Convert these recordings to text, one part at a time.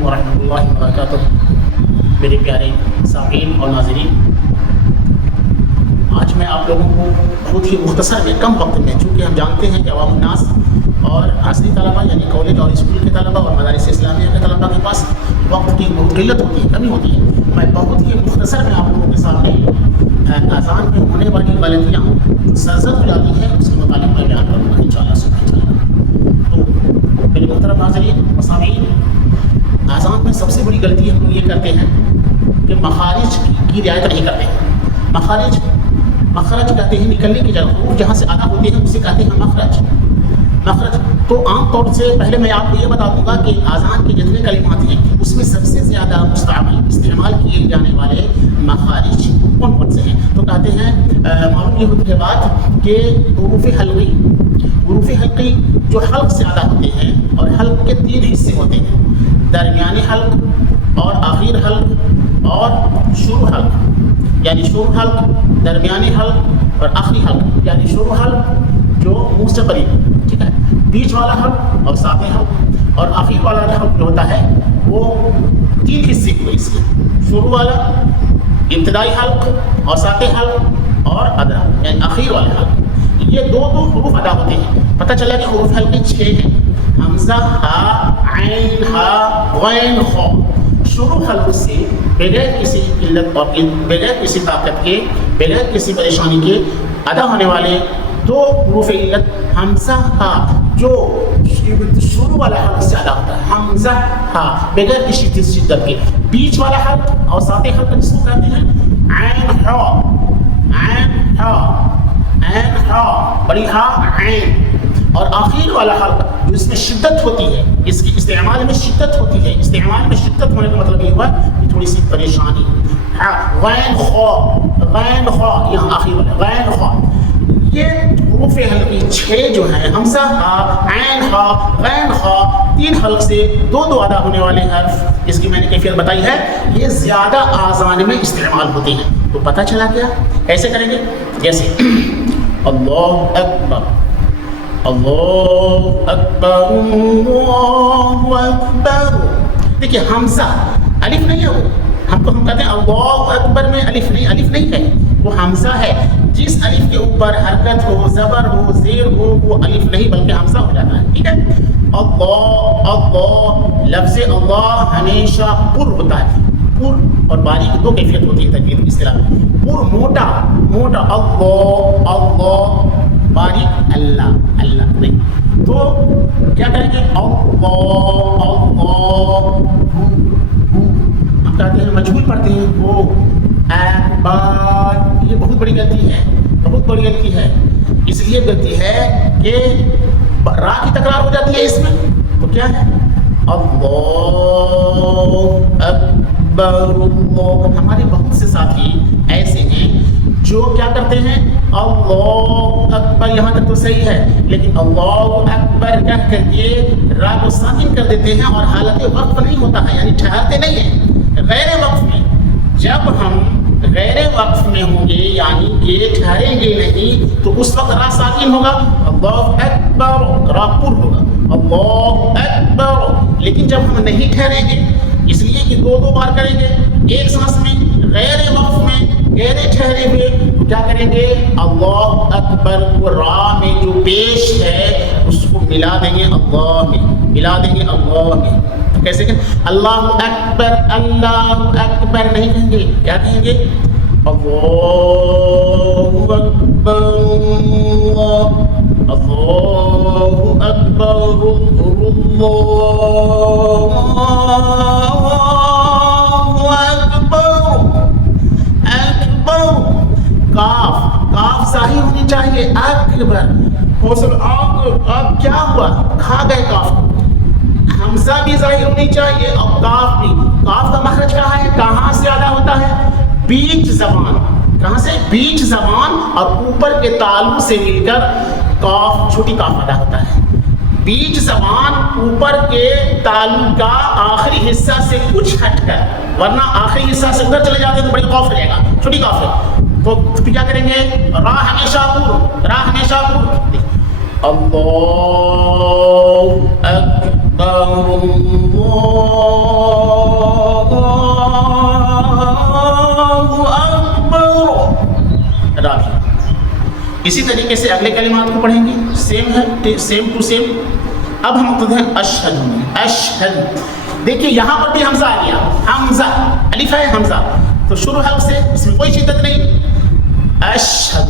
علیکم ورحمۃ اللہ وبرکاتہ. میرے پیارے سامعین اور ناظرین، آج میں آپ لوگوں کو بہت ہی مختصر میں کم وقت میں، چونکہ ہم جانتے ہیں کہ عوام الناس اور عصری طلباء یعنی کالج اور اسکول کے طلباء اور مدارس اسلامیہ کے طلباء کے پاس وقت کی بہت قلت ہوتی ہے، کمی ہوتی ہے. میں بہت ہی مختصر میں آپ لوگوں کے سامنے اذان میں ہونے والی غلطیاں سرزد ہو جاتی ہیں، اس کے متعلق میں بیان کروں گا انشاءاللہ سبحانہ. تو میرے محترم ناظرین و سامعین، اذان میں سب سے بڑی غلطی ہم یہ کرتے ہیں کہ مخارج کی رعایت نہیں کرتے ہیں. مخرج کہتے ہیں نکلنے کی جگہ، حروف جہاں سے ادا ہوتے ہیں اسے کہتے ہیں مخرج. تو عام طور سے پہلے میں آپ کو یہ بتا دوں گا کہ اذان کے جتنے کلمات ہیں اس میں سب سے زیادہ استعمال کیے جانے والے مخارج کون کون سے ہیں. تو کہتے ہیں معلوم یہ ہوتی ہے بات کہ حروف حلقی جو حلق سے ادا ہوتے ہیں، اور حلق کے 3 حصے ہوتے ہیں: درمیانی حلق اور آخر حلق اور شروع حلق. یعنی شروع حلق، درمیانی حلق اور آخری حلق. یعنی شروع حلق جو منہ سے قریب، ٹھیک ہے، بیچ والا حلق اور ساتھ حلق، اور آخر والا حلق جو ہوتا ہے وہ 3 حصے ہوئے اس کے: شروع والا، ابتدائی حلق اور ساتھ حلق اور ادرا یعنی آخر والا حلق. یہ دو حروف ادا ہوتے ہیں. پتہ چلا کہ حروف حلقے 6 ہیں: حمزہ، ہا، عین، ہا، غین، خا. شروع حلق سے بغیر کسی علت اور بغیر کسی طاقت کے، بغیر کسی پریشانی کے ادا ہونے والے 2 حروف علت حمزہ، ہا، جو شروع والا حلق سے ادا ہوتا ہے، حمزہ، ہا، بغیر کسی شدت کے. بیچ والا حلق اور ساتھ حلق جس کو کہتے ہیں عین، ہا، عین، ہا، عین، ہا، بڑی ہا، عین. اور آخر والا حلق جو اس میں شدت ہوتی ہے، اس کی استعمال میں شدت ہوتی ہے. استعمال میں شدت ہونے کا مطلب یہ ہوا کہ تھوڑی سی پریشانی. غین، خا، غین، خا، یہاں آخر والا غین، خا. یہ حروف حلقی 6 جو ہیں، حمزہ، ہا، عین، ہا، غین، خا، 3 حلق سے 2 ادا ہونے والے حرف، اس کی میں نے کیفیت بتائی ہے. یہ زیادہ اذان میں استعمال ہوتے ہیں. تو پتہ چلا کیا ایسے کریں گے؟ جیسے اللہ اکبر، اللہ اکبر، اللہ اکبر. دیکھیے حمزہ الف نہیں ہے، وہ ہم کہتے ہیں اللہ اکبر میں الف نہیں ہے، وہ حمزہ ہے. جس الف کے اوپر حرکت ہو، زبر ہو، زیر ہو، وہ الف نہیں بلکہ حمزہ ہو جاتا ہے. ٹھیک ہے. اللہ، لفظ اللہ ہمیشہ پر ہوتا ہے. پر اور باریک 2 کیفیت ہوتی ہے تجوید کی اصطلاح میں. پر موٹا اللہ، باریک اللہ نہیں. تو کیا کریں گے؟ اللہ، ہم کہتے ہیں مجہول پڑھتے ہیں وہ اکبر. یہ بہت بڑی غلطی ہے. اس لیے غلطی ہے کہ را کی تکرار ہو جاتی ہے اس میں. تو کیا ہے؟ اللہ اکبر، اللہ. ہمارے بہت سے ساتھی ایسے ہیں جو کیا کرتے ہیں؟ اللہ اکبر، یہاں تک تو صحیح ہے، لیکن اللہ اکبر کہہ کر کے را کو ساکن کر دیتے ہیں، اور حالت وقف نہیں ہوتا ہے، یعنی ٹھہرتے نہیں ہیں. غیر وقف میں، جب ہم غیر وقف میں ہوں گے یعنی کہ ٹھہریں گے نہیں، تو اس وقت را ساکن ہوگا، اللہ اکبر، را پر ہوگا، اللہ اکبر. لیکن جب ہم نہیں ٹھہریں گے، اس لیے کہ 2 بار کریں گے ایک سانس میں، غیر وقف میں، غیر ٹھہرے ہوئے، تو کیا کریں گے؟ اللہ اکبر کو را میں جو پیش ہے اس کو ملا دیں گے اللہ میں. تو کیسے کہ اللہ اکبر نہیں کہیں گے، کیا کہیں گے؟ اللہ اکبر، اللہ اکبر، کاف ظاہر ہونی چاہیے. اکبر آپ کیا ہوا؟ کھا گئے کاف. حمزہ بھی ظاہر ہونی چاہیے اور کاف بھی. کاف کا مخرج کہاں ہے؟ کہاں سے ادا ہوتا ہے؟ بیچ زبان. کہاں سے؟ بیچ زبان اور اوپر کے تالو سے مل کر کاف، چھوٹی کاف ادا ہوتا ہے. بیچ زبان اوپر کے تالو کا آخری حصہ سے کچھ ہٹ کر، ورنہ آخری حصہ سے ادھر چلے جاتے ہیں تو بڑی کاف ہو جائے گا، چھوٹی کاف ہے. تو کیا کریں گے؟ را ہمیشہ پر. اللہ اکبر، اللہ اسی طریقے سے اگلے کلمات کو پڑھیں گے، سیم ہے، سیم ٹو سیم۔ اب ہم مقتد ہیں اشہد میں، اشہد، دیکھیے یہاں پر بھی حمزہ آ گیا، حمزہ الف ہے حمزہ، تو شروع حلق سے اس میں کوئی شدت نہیں، اشہد،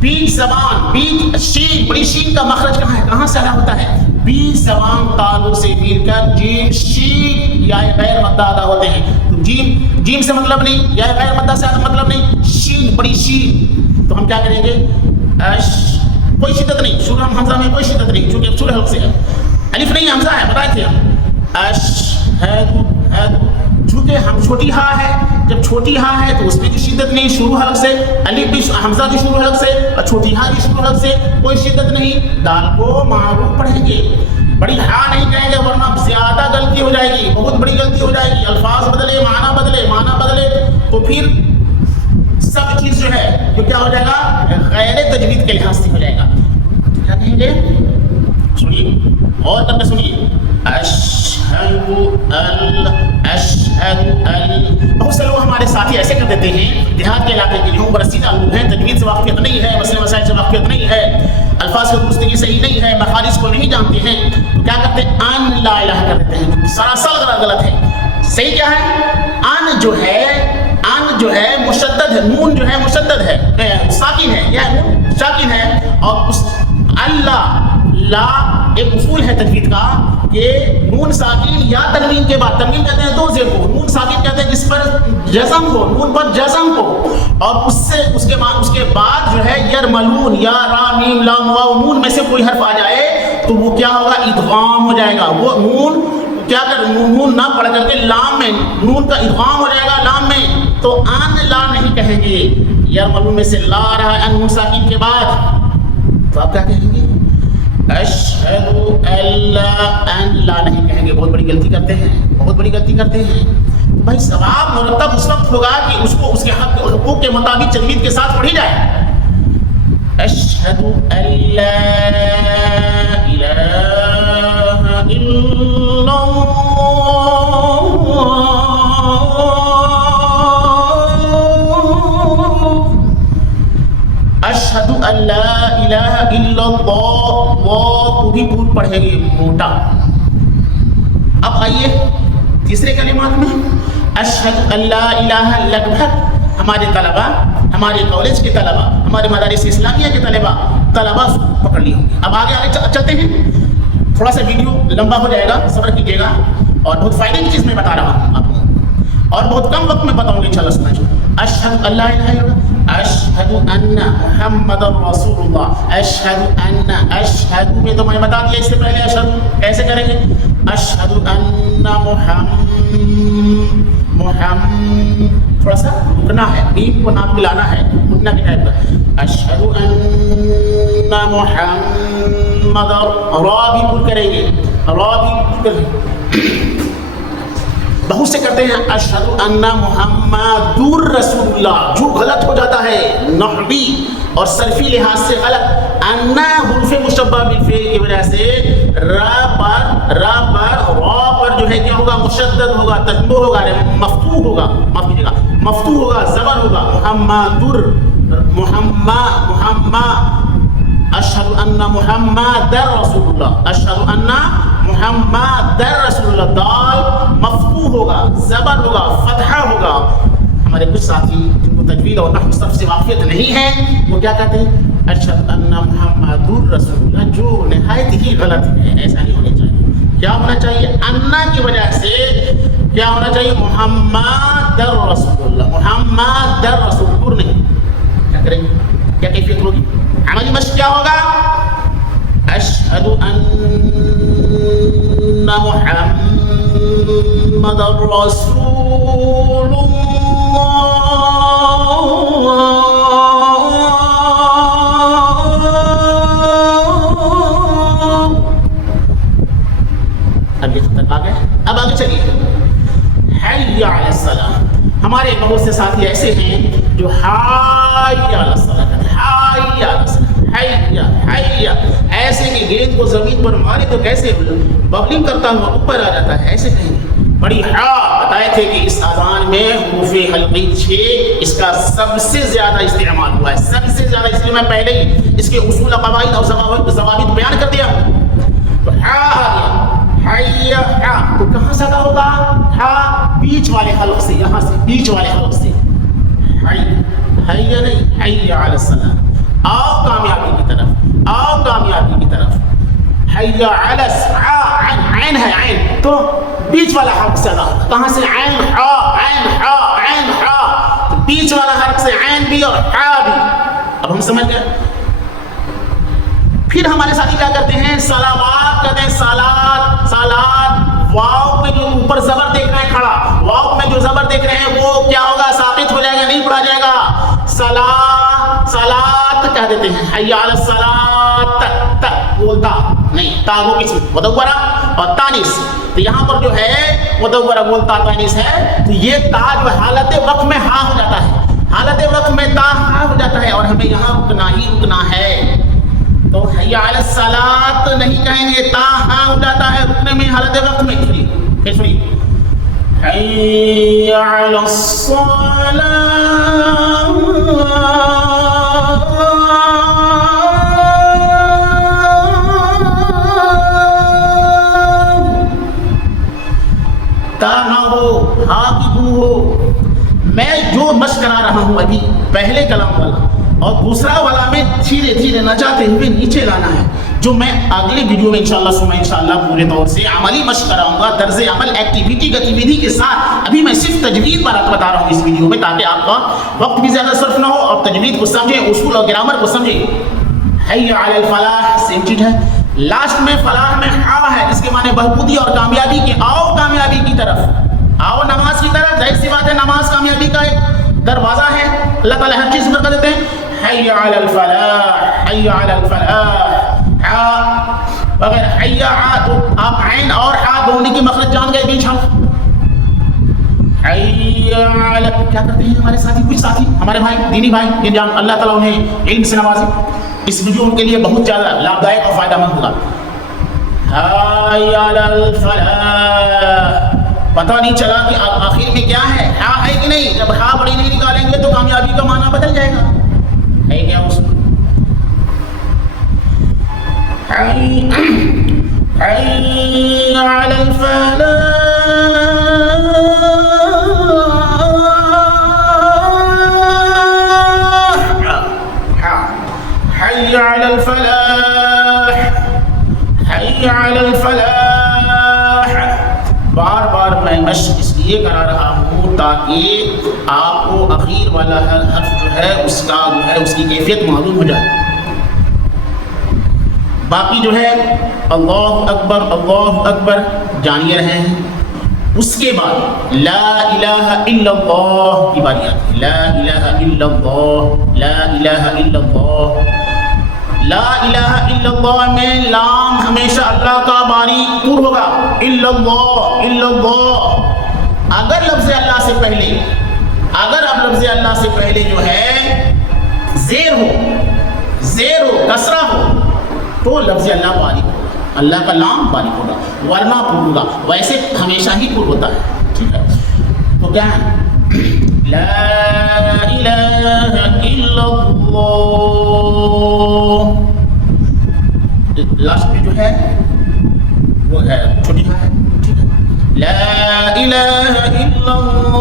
بیچ زبان، بیچ شین، بڑی شین کا مخرج کہاں ہے، کہاں سے ادا ہوتا ہے، بیچ زبان تالو سے مل کر جیم شین یا غیر مدہ ادا ہوتے ہیں، تو جیم سے مطلب نہیں، یا غیر مدہ سے مطلب نہیں، شین بڑی شین، تو ہم کیا کریں گے، کوئی شدت نہیں، شروع حمزہ میں کوئی شدت نہیں چونکہ شروع حلق سے ہے، الف نہیں حمزہ ہے، بتائے تھے ہم، اشہد، چونکہ ہم چھوٹی ہا ہے، جب چھوٹی ہا ہے تو اس میں بھی شدت نہیں، شروع حلق سے، الف بھی حمزہ بھی شروع حلق سے اور چھوٹی ہا بھی شروع حلق سے، کوئی شدت نہیں، دال کو معروف پڑھیں گے، بڑی ہا نہیں کہیں گے ورنہ زیادہ غلطی ہو جائے گی، بہت بڑی غلطی ہو جائے گی، الفاظ بدلے، معنی بدلے تو پھر سب چیز جو ہے تو کیا ہو جائے گا، غیر تجوید کے لحاظ سے ہو جائے گا، تو کیا کہیں گے، سنیے اور کر کے سنیے، اشہد بہت سے لوگ ہمارے ساتھی ایسے کر دیتے ہیں، دیہات کے علاقے کے لیے برسیدہ لوگ ہیں، تجوید سے واقفیت نہیں ہے، مسئلے مسائل سے واقفیت نہیں ہے، الفاظ کی درستگی صحیح نہیں ہے، مخارج کو نہیں جانتے ہیں، تو کیا کرتے ہیں، ان لا الہ کر دیتے ہیں، سراسر غلط ہے، صحیح کیا ہے، ان جو ہے مشدد ہے، نون جو ہے مشدد ہے، ساکن ہے، یا نون ساکن ہے، اور اس اللہ لا ایک اصول ہے تجوید کا کہ نون ساکن یا تنوین کے بعد، تنوین کہتے ہیں دو زیر کو، نون ساکن کہتے ہیں جس پر جزم ہو، نون پر جزم ہو، اور اس کے بعد جو ہے یرملون، یا را میم لام واو، نون میں سے کوئی حرف آ جائے تو وہ کیا ہوگا، ادغام ہو جائے گا، وہ نون کیا کر، نون نہ پڑھ کر کے لام میں، نون کا ادغام ہو جائے گا لام میں، تو ان لا نہیں کہیں گے، یرملون میں سے لا آ رہا ہے نون ساکن کے بعد، تو آپ کیا کہیں گے، اشہد ان لا نہیں کہیں گے، بہت بڑی غلطی کرتے ہیں، بہت بڑی غلطی کرتے ہیں، بھائی ثواب مرتب اس وقت ہوگا کہ اس کو اس کے حقوق کے مطابق تجوید کے ساتھ پڑھی جائے، اشہد ان لا الہ الا اشہد ان لا الہ الا اللہ، وہ بھی پور پڑھیں گے موٹا۔ اب آئیے تیسرے کلمات میں، اشہد ان لا الہ، لگ بھگ ہمارے طلبہ، ہمارے کالج کے طلبہ، ہمارے مدارس اسلامیہ کے طلبہ پکڑ لی ہوں گے۔ اب آگے چلتے ہیں، تھوڑا سا ویڈیو لمبا ہو جائے گا، صبر کیجیے گا، اور بہت فائدے کی چیز میں بتا رہا ہوں آپ کو، اور بہت کم وقت میں بتاؤں گے انشاءاللہ سمجھو۔ اشہد ان لا الہ الا اللہ، اشہد ان محمد رسول اللہ، اشہد میں تو میں بتا دیا اس سے پہلے، اشہد کیسے کریں گے، اشہد ان تھوڑا سا رکنا ہے، میم کو ناک ملانا ہے، رکنا کے ٹائپ کا، اشہد ان محمد، را بھی پور کریں گے، را بھی کریں گے، بہت سے کرتے ہیں اشہد ان محمد رسول اللہ، جو غلط ہو جاتا ہے نحوی اور صرفی لحاظ سے غلط، ان حروف مشبہ بالفعل کی وجہ سے را پر جو ہے کیا ہوگا، مشدد ہوگا، تجمع ہوگا، مفتوح ہوگا، معاف کیجیے گا، مفتوح ہوگا، زبر ہوگا، محمد، اشہد ان محمد رسول اللہ، اشہد ان محمد رسول اللہ، دال مفتوح ہوگا، زبر ہوگا، فتحہ ہوگا۔ ہمارے کچھ ساتھی جن کو تجوید اور نحو صرف سے واقفیت نہیں ہے، وہ کیا کہتے ہیں، اشہد ان محمد رسول اللہ، جو نہایت ہی غلط ہے، ایسا نہیں ہونا چاہیے۔ کیا ہونا چاہیے، انا کی وجہ سے کیا ہونا چاہیے، محمد رسول اللہ، محمد رسول اللہ، نہیں، کیا کریں گے، کیا کیفیت ہوگی، عملی مشق کیا ہوگا، اشہد ان محمد رسول اللہ، اب یہاں تک آ گئے، اب آگے چلیے، حی علی الصلاۃ، ہمارے بہت سے ساتھی ایسے ہیں جو حی علی الصلاۃ کہتے ہیں، حی علی الصلاۃ، حیا ایسے کہ گیند کو زمین پر مارے تو کیسے ببلنگ کرتا ہوا اوپر آ جاتا ہے، ایسے کہیں بڑی بتائے تھے کہ اس اذان میں حروف حلقی 6 اس کا سب سے زیادہ استعمال ہوا ہے، سب سے زیادہ، اس لیے میں پہلے ہی اس کے اصول قواعد اور ضوابط بیان کر دیا ہوں۔ تو آ گیا حی ہا، تو کہاں سے ادا ہوگا؟ ہا بیچ والے حلق سے، یہاں سے بیچ والے حلق سے، حی نہیں، حی علی الصلاۃ، آؤ کامیابی کی طرف، آؤ کامیابی کی طرف، حی علی عین ہے، عین تو بیچ والا حرف سے ادا ہوتا ہے، کہاں سے؟ عین ہا، عین ہا، عین ہا، تو بیچ والا حرف سے عین بھی اور ہا بھی۔ اب ہم سمجھ گئے۔ پھر ہمارے ساتھی کیا کرتے ہیں؟ صلوات کہتے ہیں، صلات، صلات، واو میں جو اوپر زبر دیکھ رہے ہیں کھڑا، واو میں جو زبر دیکھ رہے ہیں وہ کیا ہوگا؟ ساقط ہو جائے گا، نہیں پڑھا جائے گا۔ صلات کہہ دیتے ہیں، حی علی الصلاۃ، ت بولتا نہیں، تا وہ کس مدورہ اور تانیث، تو یہاں پر جو ہے مدورہ بولتا تانیث ہے، تو یہ تا جو حالت وقف میں ہاں ہو جاتا ہے، حالت وقف میں تا ہاں ہو جاتا ہے، اور ہمیں یہاں رکنا ہی رکنا ہے۔ تو حی علی الصلاۃ نہیں کہیں گے، تا ہاں ہو جاتا ہے رکنے میں، حالت وقت میں۔ پھر سنیے، حی علی الصلاۃ، تا نہ ہو، ہا کی بو ہو۔ میں جو مشق کرا رہا ہوں ابھی پہلے کلام والا اور دوسرا والا میں دھیرے دھیرے نہ جاتے ہوئے نیچے لانا ہے، جو میں اگلی ویڈیو میں انشاءاللہ پورے طور سے عملی مشق کراؤں گا، طرز عمل ایکٹیویٹی گتیویدھی کے ساتھ۔ ابھی میں صرف تجوید بات بتا رہا ہوں اس ویڈیو میں، تاکہ آپ کا وقت بھی زیادہ صرف نہ ہو اور تجوید کو سمجھیں، اصول اور گرامر کو سمجھیں۔ حی علی الفلاح سیم چیز ہے، لاسٹ میں فلاح میں ہا ہے، اس کے معنی بہبودی اور کامیابی کے، آؤ کامیابی کی طرف، آؤ نماز کی طرف۔ ظاہر سی بات ہے نماز کامیابی کا ایک دروازہ ہے، اللہ تعالیٰ ہر چیز کر دیتے ہیں۔ حی علی الفلاح، حی علی الفلاح، اگر حی تو آپ عین اور ہا دونوں کی مخرج جان گئے، بیچ حرف حی علی۔ کیا کرتے ہیں ہمارے ساتھی، کچھ ساتھی ہمارے بھائی، دینی بھائی، جن جان اللہ تعالیٰ انہیں علم سے نوازے، اس ویڈیو ان کے لیے بہت زیادہ لابھدائک اور فائدہ مند ہوگا۔ حی علی الفلاح، پتہ نہیں چلا کہ آخر میں کیا ہے، ہا ہے کہ نہیں؟ جب ہا بڑی نہیں نکالیں گے تو کامیابی کا معنی بدل جائے گا، ہے کیا اس میں؟ حی علی الفلاح، حی علی الفلاح، حی علی الفلاح۔ بار بار میں مشق اس لیے کرا رہا ہوں تاکہ آپ کو اخیر والا حرف جو ہے اس کا جو ہے اس کی کیفیت معلوم ہو جائے۔ باقی جو ہے اللہ اکبر جانیے رہے ہیں، اس کے بعد لا الہ الا اللہ کی باری آتی ہے، لا الہ الا اللہ، لا الہ الا اللہ۔ لا الہ الا اللہ میں لام ہمیشہ اللہ کا باری پر ہوگا، الا اللہ، الا اللہ۔ اگر لفظ اللہ سے پہلے، اگر اب لفظ اللہ سے پہلے جو ہے زیر ہو، کسرہ ہو، تو لفظ اللہ باریک ہوگا، اللہ کا لام باریک ہوگا، ورنہ پر ہوگا، ویسے ہمیشہ ہی پر ہوتا ہے، ٹھیک ہے؟ تو کیا ہے؟ لا الہ الا اللہ، لاسٹ میں جو ہے وہ ہے چھوٹی ہے، ٹھیک ہے؟ لا الہ الا اللہ،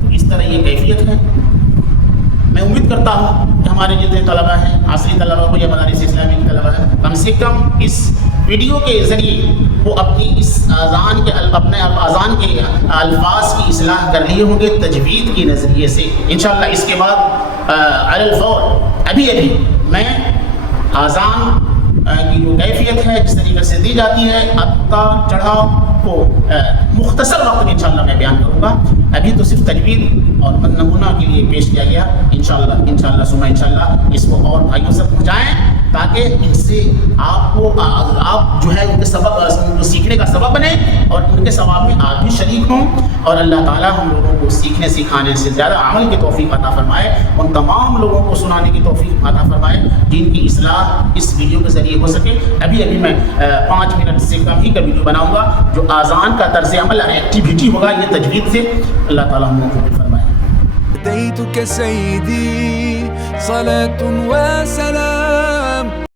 تو اس طرح یہ کیفیت ہے۔ میں امید کرتا ہوں کہ ہمارے جتنے طلبہ ہیں، عصری طلبہ کو یا مدارس اسلامی کے طلبہ ہیں، کم سے کم اس ویڈیو کے ذریعے وہ اپنی اس اپنے اذان کے الفاظ کی اصلاح کر لیے ہوں گے تجوید کے نظریے سے۔ انشاءاللہ اس کے بعد علی الفور ابھی میں اذان کی جو کیفیت ہے جس طریقے سے دی جاتی ہے، اتا چڑھاؤ کو مختصر وقت میں انشاءاللہ میں بیان کروں گا۔ ابھی تو صرف تجوید اور نمونہ کے لیے پیش کیا گیا، انشاءاللہ ثم انشاءاللہ اس کو اور بھائیوں سے پہنچائیں تاکہ تاکہ ان سے آپ جو ہے ان کے سبب سیکھنے کا سبب بنے اور ان کے ثواب میں آپ بھی شریک ہوں. اور اللہ تعالیٰ ہم لوگوں کو سیکھنے سکھانے سے زیادہ عمل کی توفیق عطا فرمائے. ان تمام لوگوں کو سنانے کی توفیق عطا فرمائے جن کی اصلاح اس ویڈیو کے ذریعے ہو سکے. ابھی میں 5 منٹ سے کم ہی کا ویڈیو بناؤں گا جو آذان کا طرز عمل ایکٹیویٹی ہوگا یہ تجوید سے. اللہ تعالیٰ ہم لوگوں کو فرمائے. ناديتك سيدي صلاة وسلام